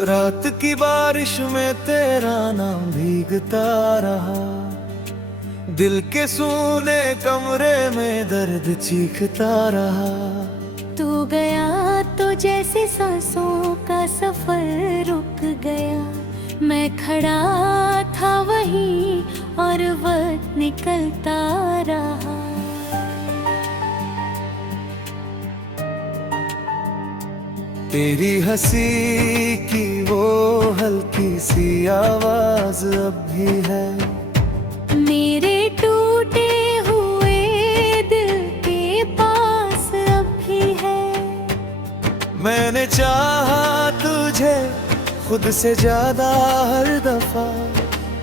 रात की बारिश में तेरा नाम भीगता रहा, दिल के सूने कमरे में दर्द चीखता रहा। तू गया तो जैसे सांसों का सफर रुक गया, मैं खड़ा था वहीं और वक्त निकलता रहा। तेरी हंसी की वो हल्की सी आवाज अब भी है मेरे टूटे हुए दिल के पास अब भी है। मैंने चाहा तुझे खुद से ज्यादा हर दफा,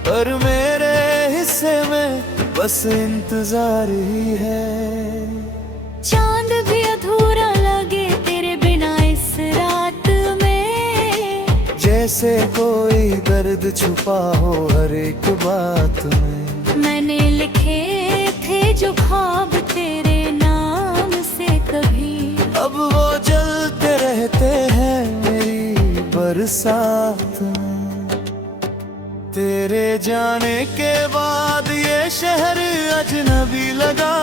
पर मेरे हिस्से में बस इंतजार ही है। चांद भी अधूरा लगे तेरे बिना इस रात में, जैसे कोई दर्द छुपा हो हर एक बात में। मैंने लिखे थे जो ख्वाब तेरे नाम से कभी, अब वो जलते रहते हैं मेरी बरसात में। तेरे जाने के बाद ये शहर अजनबी लगा,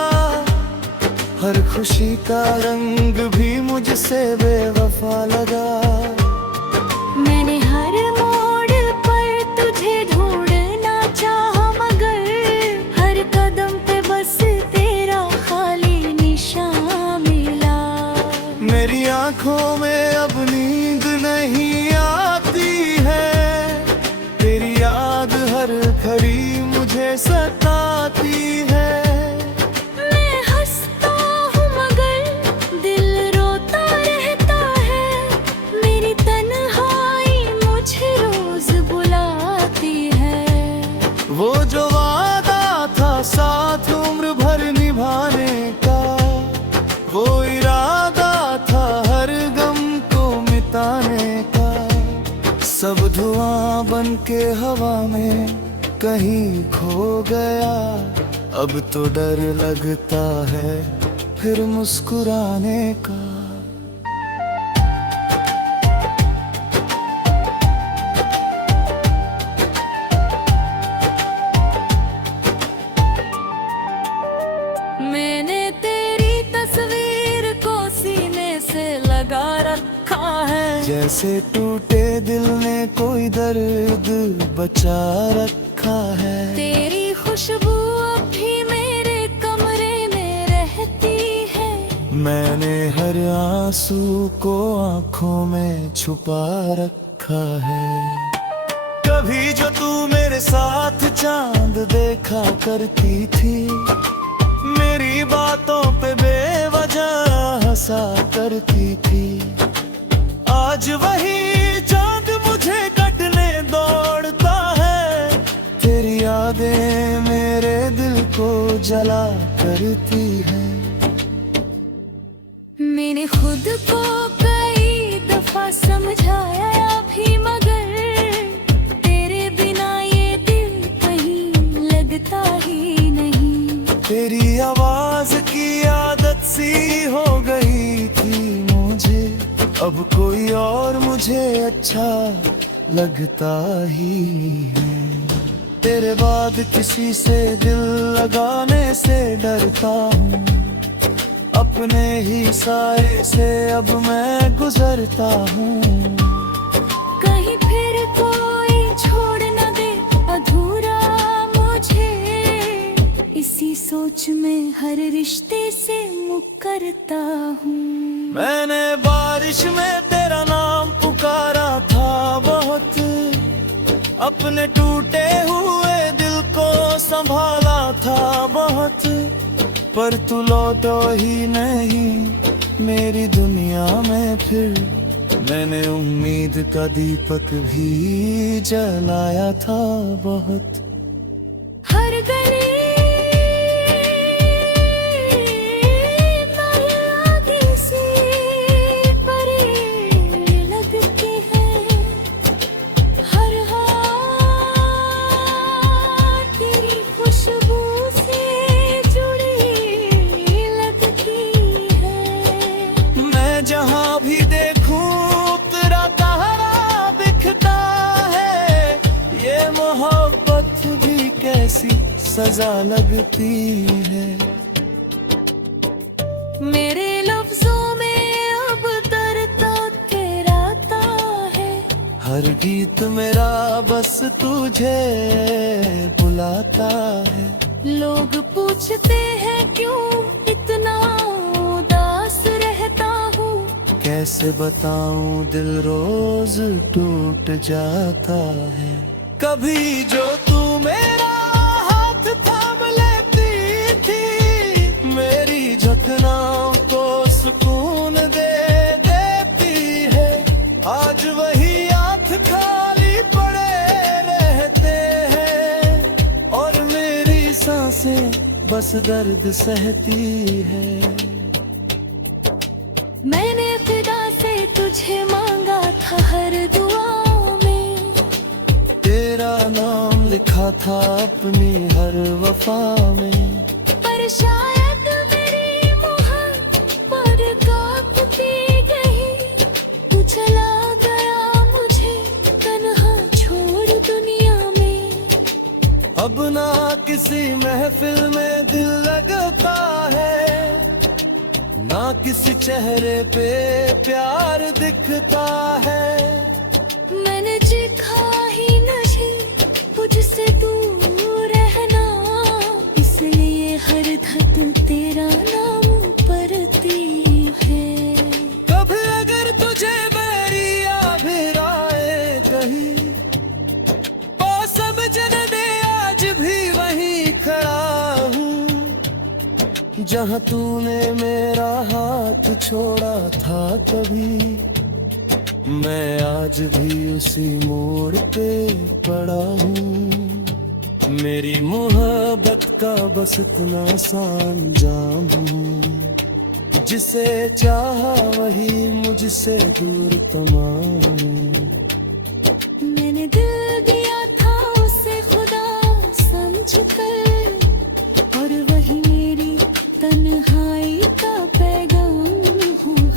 हर खुशी का रंग भी मुझसे बेवफा लगा। मैंने हर मोड़ पर तुझे ढूंढना चाहा, मगर हर कदम पे बस तेरा खाली निशान मिला। मेरी आंखों में अब नींद नहीं आती है, तेरी याद हर घड़ी मुझे सताती है। वो जो वादा था साथ उम्र भर निभाने का, वो इरादा था हर गम को मिटाने का। सब धुआं बन के हवा में कहीं खो गया, अब तो डर लगता है फिर मुस्कुराने का। मैंने तेरी तस्वीर को सीने से लगा रखा है, जैसे टूटे दिल ने कोई दर्द बचा रखा है। तेरी खुशबू अब भी मेरे कमरे में रहती है, मैंने हर आंसू को आंखों में छुपा रखा है। कभी जो तू मेरे साथ चांद देखा करती थी, मेरी बातों पे बेवजह हंसा करती थी, आज वही चांद मुझे कटने दौड़ता है। तेरी यादें मेरे दिल को जला करती है। मैंने खुद को कई दफा समझाया भी, मगर तेरे बिना ये दिल कहीं लगता ही नहीं। तेरी आवाज की आदत सी हो गई थी मुझे, अब कोई और मुझे अच्छा लगता ही है। तेरे बाद किसी से दिल लगाने से डरता हूँ, अपने ही साए से अब मैं गुजरता हूँ। कहीं फिर कोई छोड़ न दे अधूरा मुझे, इसी सोच में हर रिश्ते से मुकरता हूँ। मैंने बारिश में तेरा नाम पुकारा था बहुत, अपने टूटे हुए दिल को संभाला था बहुत, पर तू लौटो ही नहीं मेरी दुनिया में फिर। मैंने उम्मीद का दीपक भी जलाया था बहुत। हर गली जहाँ भी देखूं तेरा तारा दिख सी सजा लगती है। मेरे लफ्जों में अब दर्द तेरा ता है, हर गीत मेरा बस तुझे बुलाता है। लोग पूछते हैं क्यों इतना उदास रहता हूँ, कैसे बताऊं दिल रोज टूट जाता है। कभी जो तू मेरा हाथ थाम लेती थी, मेरी झकनाओं को सुकून दे देती है। आज वही हाथ खाली पड़े रहते हैं और मेरी सांसें बस दर्द सहती है। मैंने खुदा से तुझे मांगा था हर दुआ में, तेरा नाम लिखा था अपनी हर वफा में। पर शायद मेरी मोहब्बत कांपती गई, तू चला गया मुझे तन्हा छोड़ दुनिया में। अब ना किसी महफिल में दिल लगता है, ना किसी चेहरे पे प्यार दिखता है। मैंने चिखा ही नहीं मुझसे दूर रहना, इसलिए हर धत तेरा नाम पढ़ती है। कभी अगर तुझे मेरी याद आए कहीं, पास समझने दे आज भी वहीं खड़ा हूँ जहाँ तूने मेरा हाथ छोड़ा था कभी। मैं आज भी उसी मोड़ पे पड़ा हूँ। मेरी मोहब्बत का बस इतना सा अंजाम हूँ, जिसे चाहा वही मुझसे दूर तमाम हूँ। मैंने दिल दिया था उसे खुदा समझ कर, और वही मेरी तन्हाई का पैगाम हुआ।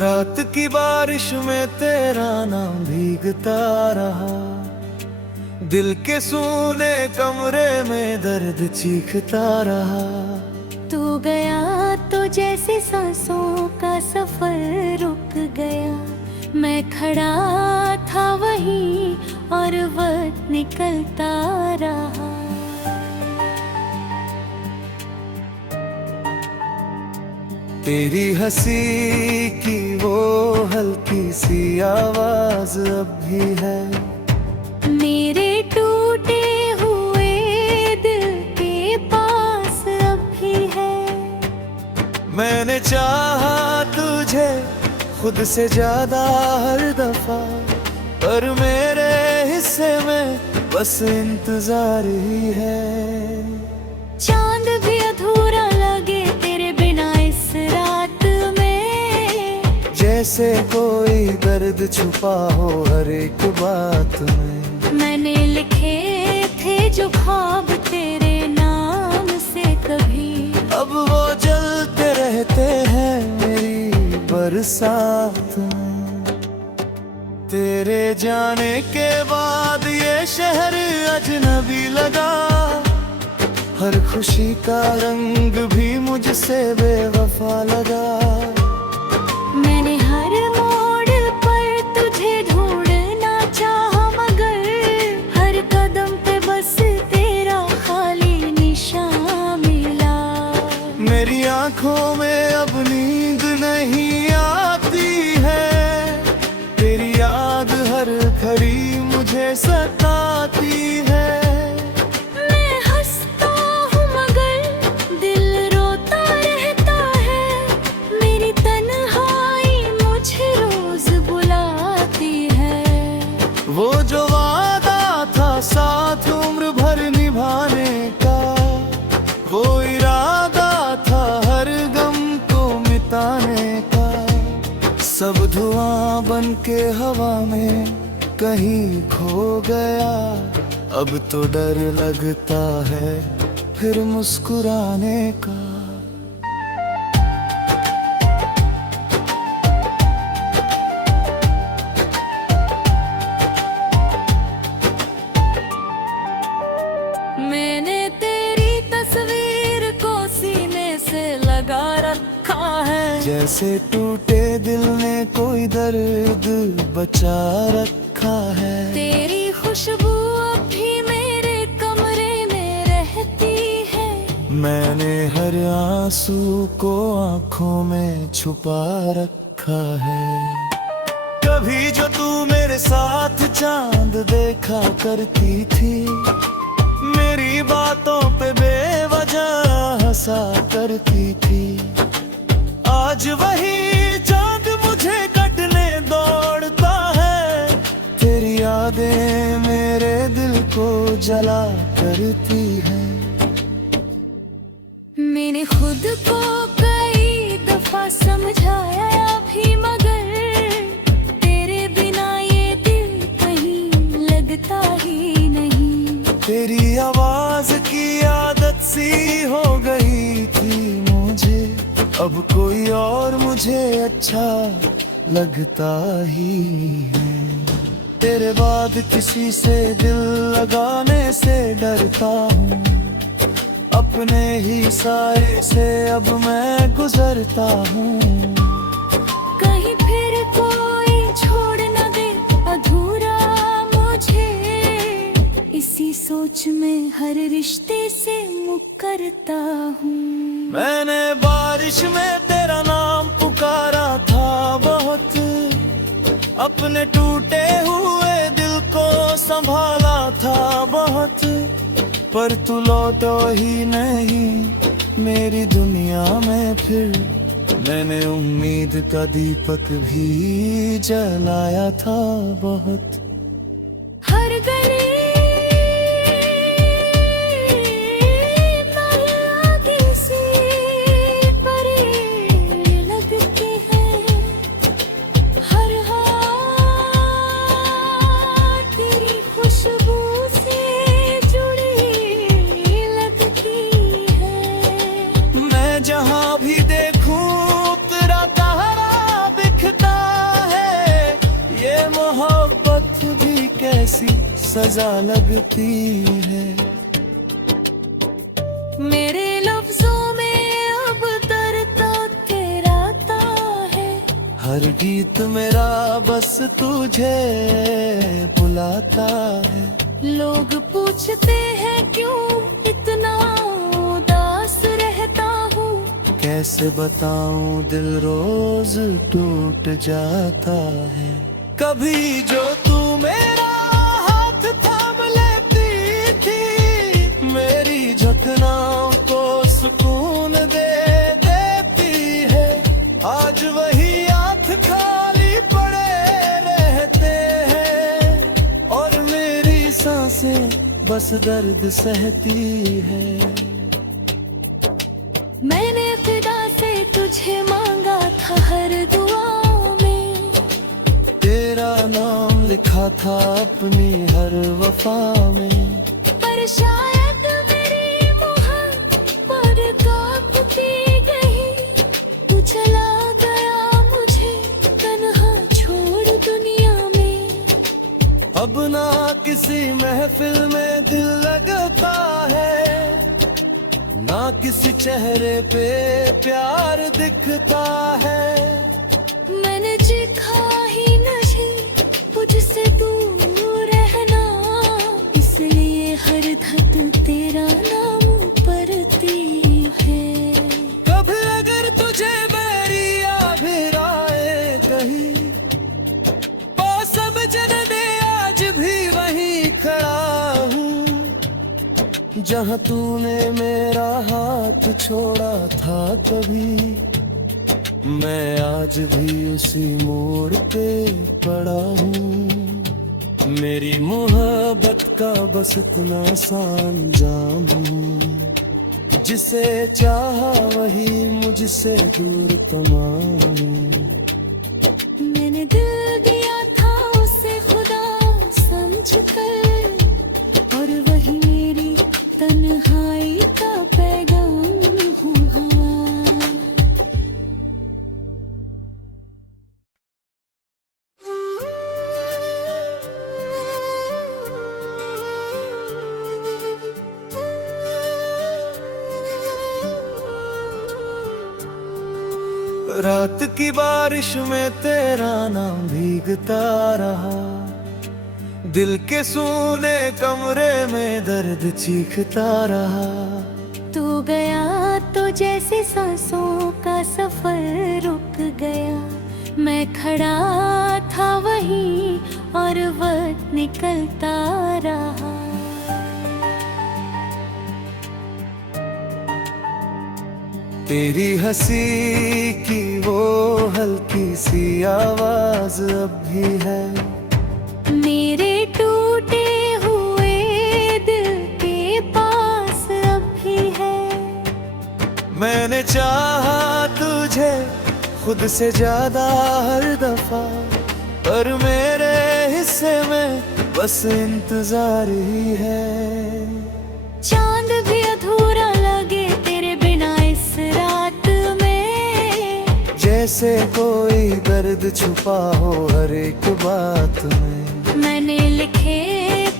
रात की बारिश में तेरा नाम भीगता रहा, दिल के सूने कमरे में दर्द चीखता रहा। तू गया तो जैसे सांसों का सफर रुक गया, मैं खड़ा था वहीं और वक्त निकलता रहा। तेरी हंसी की वो हल्की सी आवाज अब भी है, मेरे टूटे हुए दिल के पास अब भी है। मैंने चाहा तुझे खुद से ज्यादा हर दफा, पर मेरे हिस्से में बस इंतजार ही है। चांद भी अधूरा लगे तेरे बिना इस रात में, जैसे कोई दर्द छुपा हो हर एक बात में। मैंने लिखे थे जो ख्वाब तेरे नाम से कभी, अब वो जलते रहते हैं मेरी बरसात में। तेरे जाने के बाद ये शहर अजनबी लगा, हर खुशी का रंग भी मुझसे बेवफा लगा। मैंने हर मोड़ पर तुझे ढूंढना चाहा, मगर हर कदम पे बस तेरा खाली निशान मिला। मेरी आंखों में अब नींद नहीं आती है, तेरी याद हर घड़ी मुझे सताती है। मैं हंसता हूँ मगर दिल रोता रहता है, मेरी तन्हाई मुझे रोज बुलाती है। वो जो वादा था साथ उम्र भर निभाने का, वो इरादा था हर गम को मिटाने का। सब धुआं बन के हवा में कहीं खो गया, अब तो डर लगता है फिर मुस्कुराने का। मैंने तेरी तस्वीर को सीने से लगा रखा है, जैसे टूटे दिल ने कोई दर्द बचा रखा है। तेरी खुशबू अभी मेरे कमरे में रहती है, मैंने हर आंसू को आंखों में छुपा रखा है। कभी जो तू मेरे साथ चांद देखा करती थी, मेरी बातों पे बेवजह हंसा करती थी, आज वही चांद मुझे कटने दौड़ता है। तेरी यादें मेरे दिल को जला करती है। मैंने खुद को कई दफा समझाया भी, मगर तेरे बिना ये दिल कहीं लगता ही नहीं। तेरी आवाज की आदत सी हो गई थी मुझे, अब कोई और मुझे अच्छा लगता ही है। तेरे बाद किसी से दिल लगाने से डरता हूँ, अपने ही साए से अब मैं गुजरता हूँ। कहीं फिर कोई छोड़ न दे अधूरा मुझे, इसी सोच में हर रिश्ते से मुकरता हूँ। मैंने बारिश में तेरा नाम पुकारा था बहुत, अपने टूटे हुए दिल को संभाला था बहुत, पर तू लौटो ही नहीं मेरी दुनिया में फिर। मैंने उम्मीद का दीपक भी जलाया था बहुत। हर गली जहाँ भी देखूं तेरा तारा दिखता है, ये मोहब्बत भी कैसी सजा लगती है। मेरे लफ्जों में अब दर्द तेरा ता है, हर गीत मेरा बस तुझे बुलाता है। लोग पूछते हैं क्यों इतना उदास रहता हूँ, कैसे बताऊं दिल रोज टूट जाता है। कभी जो तू मेरा हाथ थाम लेती थी, मेरी झकनाओं को सुकून दे देती है, आज वही हाथ खाली पड़े रहते हैं, और मेरी सांसें बस दर्द सहती है। मैंने खुदा से तुझे मांगा था हर दुआ में, तेरा नाम लिखा था अपनी हर वफा में, पर शायद मेरी मोहब्बत कांपती गई, तू चला गया मुझे तन्हा छोड़ दुनिया में। अब ना किसी महफिल में दिल लगता है, ना किसी चेहरे पे प्यार दिखता है। मैंने चिखा ही नहीं मुझसे दूर रहना, इसलिए हर धड़कन तेरा नाम पढ़ती है। कभी अगर तुझे बैरी याद आए कहीं, तो समझने दे आज भी वहीं खड़ा हूँ, जहाँ तूने मेरा हाथ छोड़ा था कभी, मैं आज भी उसी मोड़ पे पड़ा हूँ। मेरी मोहब्बत का बस इतना सा अंजाम हूँ, जिसे चाहा वही मुझसे दूर तमाम हूँ। मैंने दिल दिया था उसे खुदा समझकर, और रात की बारिश में तेरा नाम भीगता रहा, दिल के सूने कमरे में दर्द चीखता रहा। तू गया तो जैसे सांसों का सफर रुक गया, मैं खड़ा था वहीं और वक्त निकलता रहा। तेरी हंसी की वो हल्की सी आवाज अब भी है मेरे टूटे हुए दिल के पास अब भी है। मैंने चाहा तुझे खुद से ज्यादा हर दफा, पर मेरे हिस्से में बस इंतजार ही है। चांद भी अधूरा लगे तेरे बिना इस रात में, जैसे कोई दर्द छुपा हो हर एक बात में। मैंने लिखे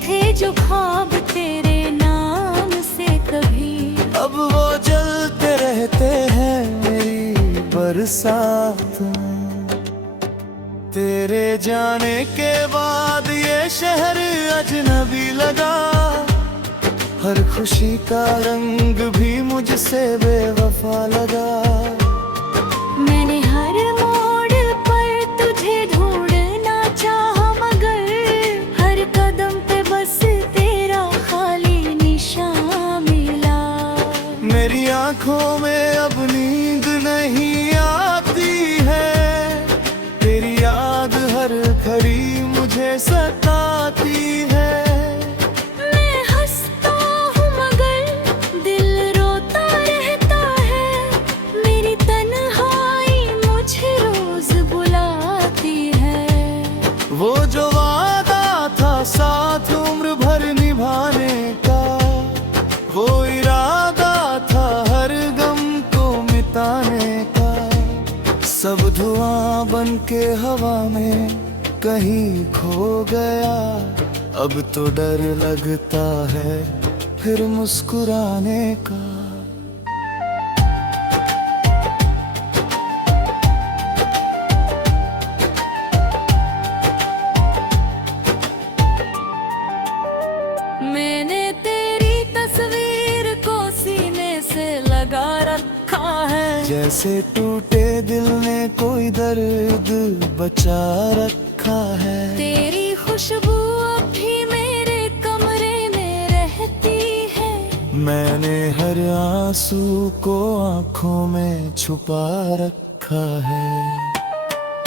थे जो ख्वाब तेरे नाम से कभी, अब वो जलते रहते हैं मेरी बरसात में। तेरे जाने के बाद ये शहर अजनबी लगा, हर खुशी का रंग भी मुझसे बेवफा लगा। मैंने हर मोड़ पर तुझे ढूंढना चाहा, मगर हर कदम पे बस तेरा खाली निशान मिला। मेरी आंखों में अब नींद नहीं आती है, तेरी याद हर घड़ी मुझे सताती है। मैं हंसता हूँ मगर दिल रोता रहता है, मेरी तन्हाई मुझे रोज बुलाती है। वो जो वादा था साथ उम्र भर निभाने का, वो इरादा था हर गम को मिटाने का। सब धुआं बन के हवा में कहीं खो गया, अब तो डर लगता है फिर मुस्कुराने का। मैंने तेरी तस्वीर को सीने से लगा रखा है, जैसे टूटे दिल ने कोई दर्द बचा रखा है। तेरी खुशबू अब भी मेरे कमरे में रहती है। मैंने हर आंसू को आंखों में छुपा रखा है।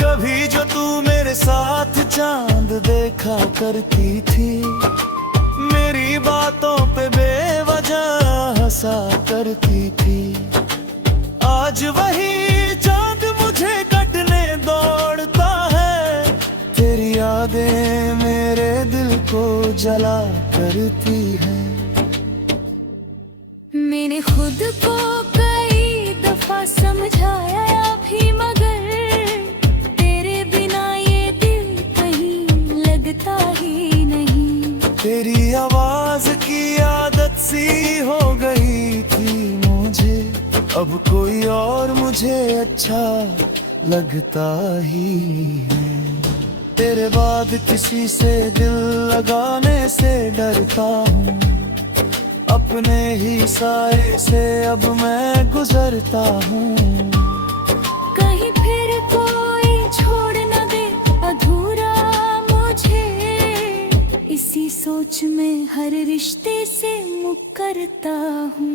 कभी जो तू मेरे साथ चांद देखा करती थी, मेरी बातों पे बेवजह हंसा करती थी। आज वही चांद मुझे कटने दौड़ता है, तेरी यादें मेरे दिल को जला करती है। मैंने खुद को कई दफा समझाया भी, मगर तेरे बिना ये दिल कहीं लगता ही नहीं। तेरी आवाज की आदत सी हो गई थी मुझे, अब कोई और मुझे अच्छा लगता ही है। तेरे बाद किसी से दिल लगाने से डरता हूँ, अपने ही साए से अब मैं गुजरता हूँ। कहीं फिर कोई छोड़ न दे अधूरा मुझे, इसी सोच में हर रिश्ते से मुकरता हूँ।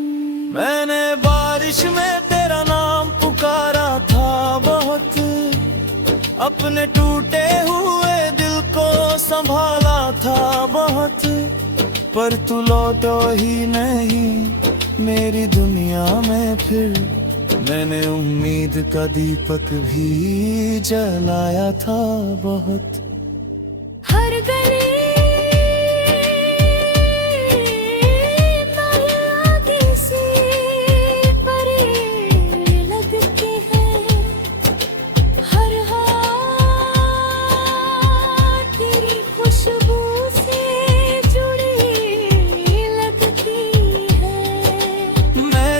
मैंने बारिश में तेरा नाम पुकारा था बहुत, अपने टूटे हुए दिल को संभाला था बहुत, पर तू लौटो ही नहीं मेरी दुनिया में फिर। मैंने उम्मीद का दीपक भी जलाया था बहुत। हर गली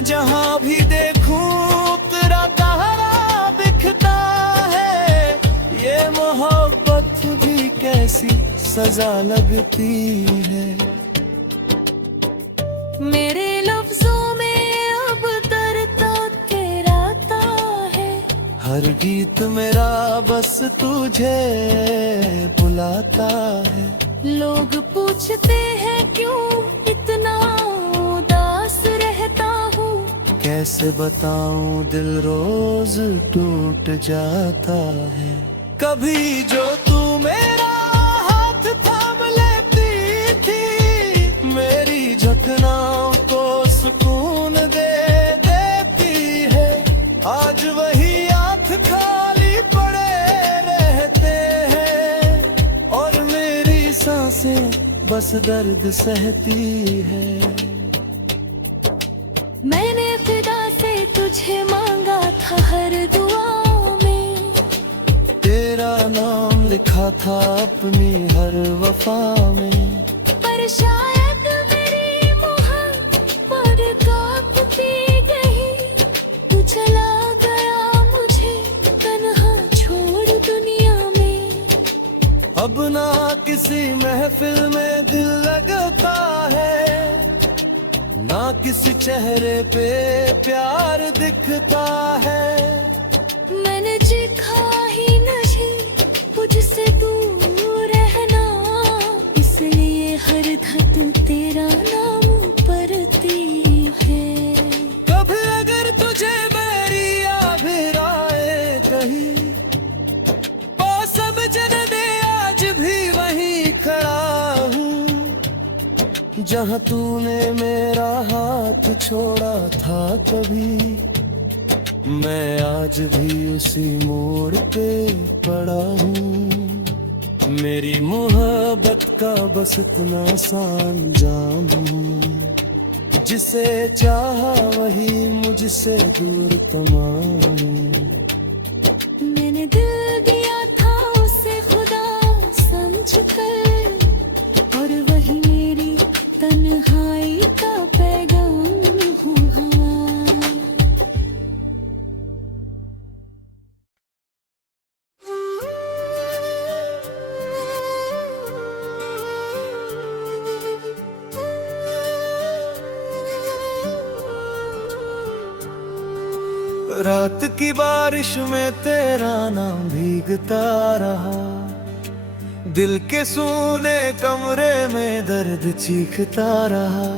जहाँ भी देखूं तेरा तारा दिखता सजा लगती है। मेरे लफ्जों में अब दर्द तेरा ता है, हर गीत मेरा बस तुझे बुलाता है। लोग पूछते हैं क्यों इतना उदास रहता हूँ, कैसे बताऊं दिल रोज टूट जाता है। कभी जो तू मेरा हाथ थाम लेती थी, मेरी झकनाओं को सुकून दे देती है। आज वही हाथ खाली पड़े रहते हैं और मेरी सांसें बस दर्द सहती है। मैंने खुदा से तुझे मांगा था हर दुआ में, तेरा नाम लिखा था अपनी हर वफा में। पर शायद मेरी मोहब्बत कांपती गई, तू चला गया मुझे तन्हा छोड़ दुनिया में। अब ना किसी महफिल में दिल लगता है, ना किसी चेहरे पे प्यार दिखता है। मैंने चिखा ही नहीं मुझसे दूर रहना, इसलिए हर धड़कन तेरा नाम पढ़ती है। कभी अगर तुझे मेरी याद आए कहीं, पास समझन दे आज भी वहीं खड़ा हूँ, जहाँ तूने मेरा हाथ छोड़ा था कभी। मैं आज भी उसी मोड़ पे पड़ा हूँ। मेरी मोहब्बत का बस इतना सा अंजाम हूँ, जिसे चाहा वही मुझसे दूर तमाम हूँ। मैंने दिल दिया था उसे खुदा समझ कर, और वही मेरी तन्हाई का पैगाम हुआ। रात की बारिश में तेरा नाम भीगता रहा, दिल के सूने कमरे में दर्द चीखता रहा।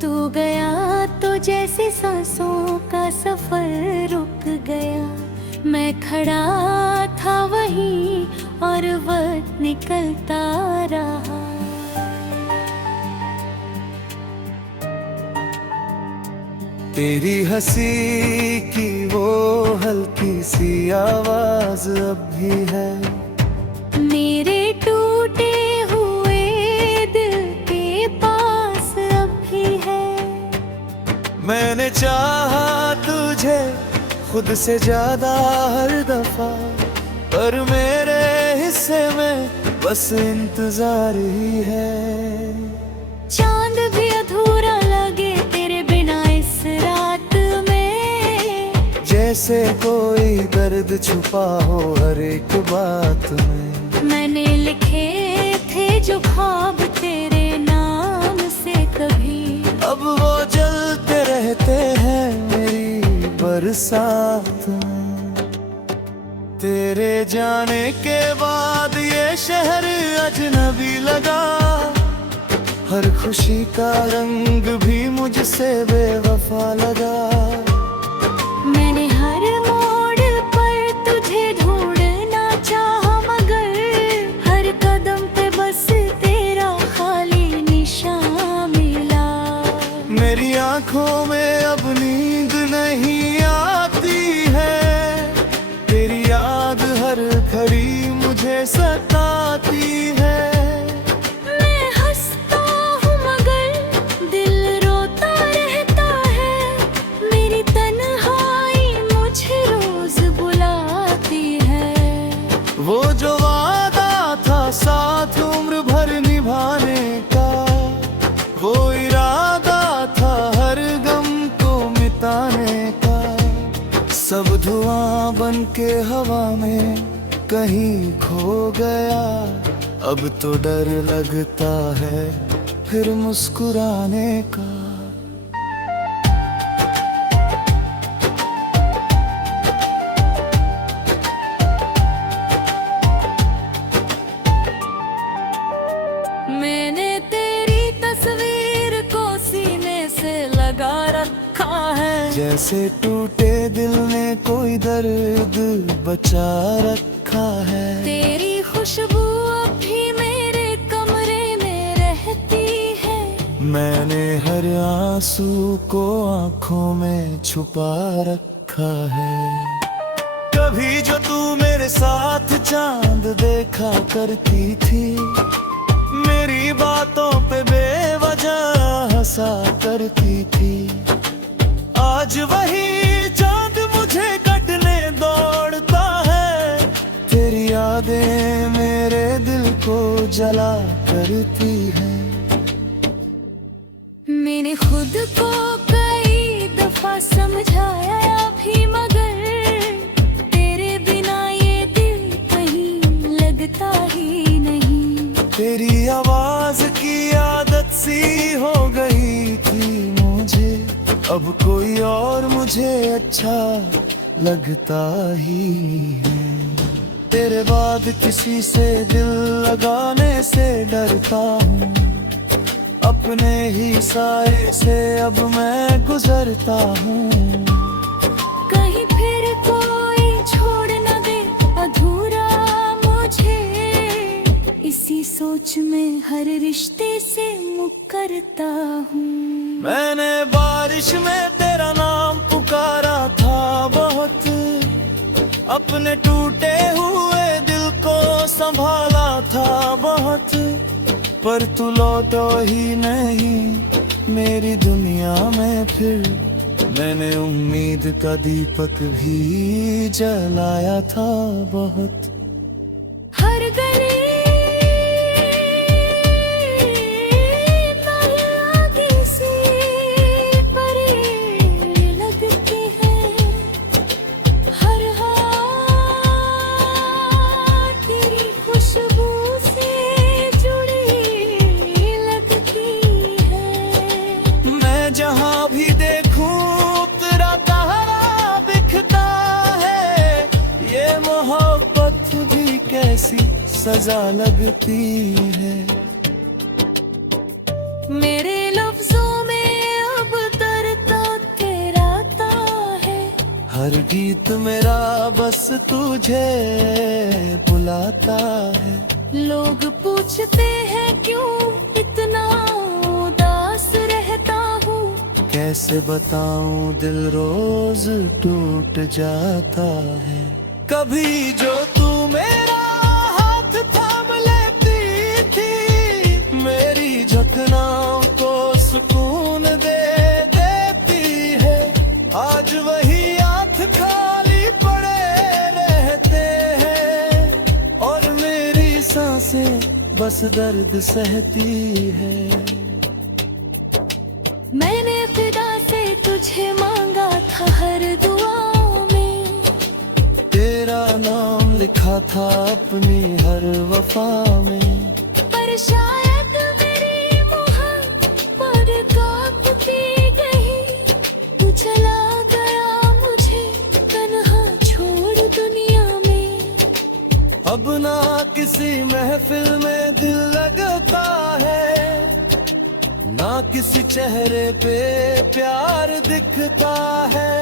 तू गया तो जैसे सांसों का सफर रुक गया, मैं खड़ा था वहीं और वक्त निकलता रहा। तेरी हंसी की वो हल्की सी आवाज अब भी है, मेरे टूटे हुए दिल के पास अब भी है। मैंने चाहा तुझे खुद से ज्यादा हर दफा, पर मेरे हिस्से में बस इंतजार ही है। चांद भी अधूरा लगे तेरे बिना इस रात में, जैसे कोई दर्द छुपा हो हर एक बात में। मैंने लिखे थे जो ख्वाब तेरे नाम से कभी, अब वो जलते रहते हैं मेरी बरसात में। तेरे जाने के बाद ये शहर अजनबी लगा, हर खुशी का रंग भी मुझसे बेवफा लगा। मैंने हर मोड़ पर तुझे ढूंढना चाहा, मगर हर कदम पे बस तेरा खाली निशान मिला। मेरी आंखों में अब नींद नहीं आती है, तेरी याद हर घड़ी मुझे सताती है। मैं हंसता हूँ मगर दिल रोता रहता है, मेरी तन्हाई मुझे रोज बुलाती है। वो जो वादा था साथ उम्र भर निभाने का, वो इरादा था हर गम को मिटाने का। सब धुआं बन के हवा में कहीं खो गया, अब तो डर लगता है फिर मुस्कुराने का। मैंने तेरी तस्वीर को सीने से लगा रखा है, जैसे टूटे दिल में कोई दर्द बचा रखा है। तेरी खुशबू अब भी मेरे कमरे में रहती है। मैंने हर आंसू को आंखों में छुपा रखा है। कभी जो तू मेरे साथ चांद देखा करती थी, मेरी बातों पे बेवजह हंसा करती थी, आज वही चांद मुझे कटने दौड़ता है। तेरी यादें मेरे दिल को जला करती है। मैंने खुद को कई दफा समझाया भी, मगर तेरे बिना ये दिल कहीं लगता ही नहीं। तेरी आवाज की आदत सी हो गई थी मुझे, अब कोई और मुझे अच्छा लगता ही है। तेरे बाद किसी से दिल लगाने से डरता हूँ, अपने ही साए से अब मैं गुजरता हूँ। कहीं फिर कोई छोड़ न दे अधूरा मुझे, इसी सोच में हर रिश्ते से मुकरता हूँ। मैंने बारिश में तेरा नाम पुकारा था बहुत, अपने टूटे हुए दिल को संभाला था बहुत, पर तू लौटो ही नहीं मेरी दुनिया में फिर। मैंने उम्मीद का दीपक भी जलाया था बहुत। हर गली जहाँ भी देखूं तेरा तारा दिखता है, ये मोहब्बत भी कैसी सजा लगती है। मेरे लफ्जों में अब दर्द तेरा ता है, हर गीत मेरा बस तुझे बुलाता है। लोग पूछते हैं क्यों इतना उदास रहता हूँ, कैसे बताऊं दिल रोज टूट जाता है। कभी जो तू मेरा हाथ थाम लेती थी, मेरी झकनाओं को सुकून दे देती है, आज वही हाथ खाली पड़े रहते हैं, और मेरी सांसें बस दर्द सहती है। मैंने फिदा से तुझे मांगा था हर दुआ में, तेरा नाम लिखा था अपनी हर वफा में, पर शायद मेरी मोहब्बत कांपती गई, तू चला गया मुझे तन्हा छोड़ दुनिया में। अब ना किसी महफिल में दिल लगता है, ना किसी चेहरे पे प्यार दिखता है।